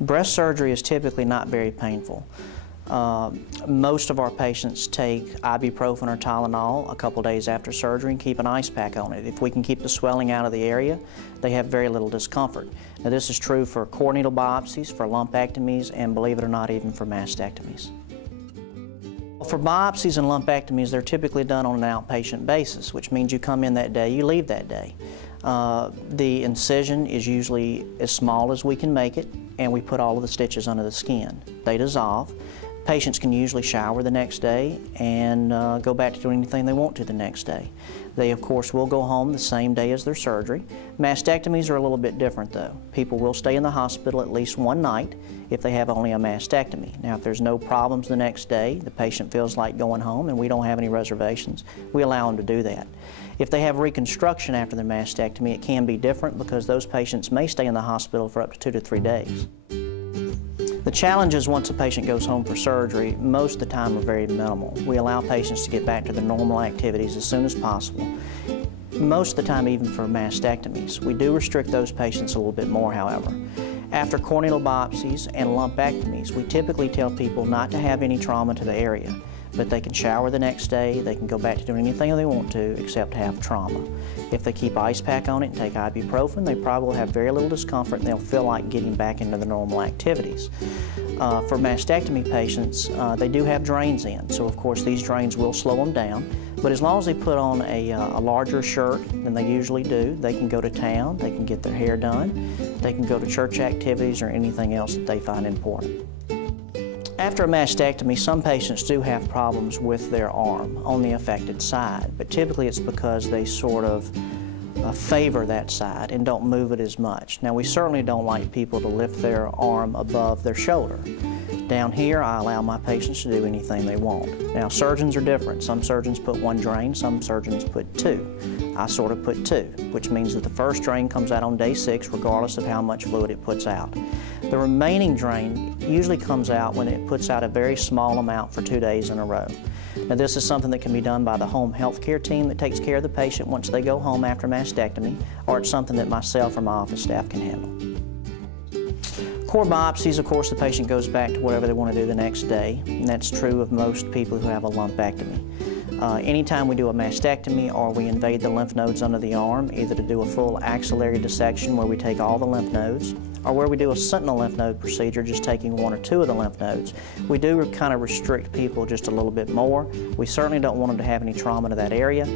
Breast surgery is typically not very painful. Most of our patients take ibuprofen or Tylenol a couple days after surgery and keep an ice pack on it. If we can keep the swelling out of the area, they have very little discomfort. Now, this is true for core needle biopsies, for lumpectomies, and believe it or not, even for mastectomies. For biopsies and lumpectomies, they're typically done on an outpatient basis, which means you come in that day, you leave that day. The incision is usually as small as we can make it, and we put all of the stitches under the skin. They dissolve. Patients can usually shower the next day and go back to doing anything they want to the next day. They, of course, will go home the same day as their surgery. Mastectomies are a little bit different, though. People will stay in the hospital at least one night if they have only a mastectomy. Now, if there's no problems the next day, the patient feels like going home and we don't have any reservations, we allow them to do that. If they have reconstruction after their mastectomy, it can be different because those patients may stay in the hospital for up to 2 to 3 days. The challenges once a patient goes home for surgery, most of the time are very minimal. We allow patients to get back to their normal activities as soon as possible. Most of the time, even for mastectomies. We do restrict those patients a little bit more, however. After core needle biopsies and lumpectomies, we typically tell people not to have any trauma to the area, but they can shower the next day, they can go back to doing anything they want to except have trauma. If they keep ice pack on it and take ibuprofen, they probably will have very little discomfort and they'll feel like getting back into the normal activities. For mastectomy patients, they do have drains in, so of course these drains will slow them down, but as long as they put on a larger shirt than they usually do, they can go to town, they can get their hair done, they can go to church activities or anything else that they find important. After a mastectomy, some patients do have problems with their arm on the affected side, but typically it's because they sort of favor that side and don't move it as much. Now, we certainly don't like people to lift their arm above their shoulder. Down here, I allow my patients to do anything they want. Now, surgeons are different. Some surgeons put 1 drain, some surgeons put 2. I sort of put 2, which means that the first drain comes out on day 6 regardless of how much fluid it puts out. The remaining drain usually comes out when it puts out a very small amount for 2 days in a row. Now, this is something that can be done by the home health care team that takes care of the patient once they go home after mastectomy, or it's something that myself or my office staff can handle. Core biopsies, of course, the patient goes back to whatever they want to do the next day, and that's true of most people who have a lumpectomy. Anytime we do a mastectomy or we invade the lymph nodes under the arm, either to do a full axillary dissection where we take all the lymph nodes, or where we do a sentinel lymph node procedure, just taking 1 or 2 of the lymph nodes, we do kind of restrict people just a little bit more. We certainly don't want them to have any trauma to that area.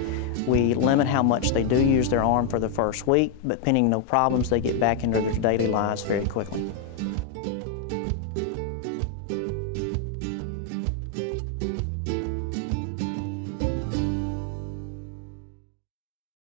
We limit how much they do use their arm for the first week, but pending no problems, they get back into their daily lives very quickly.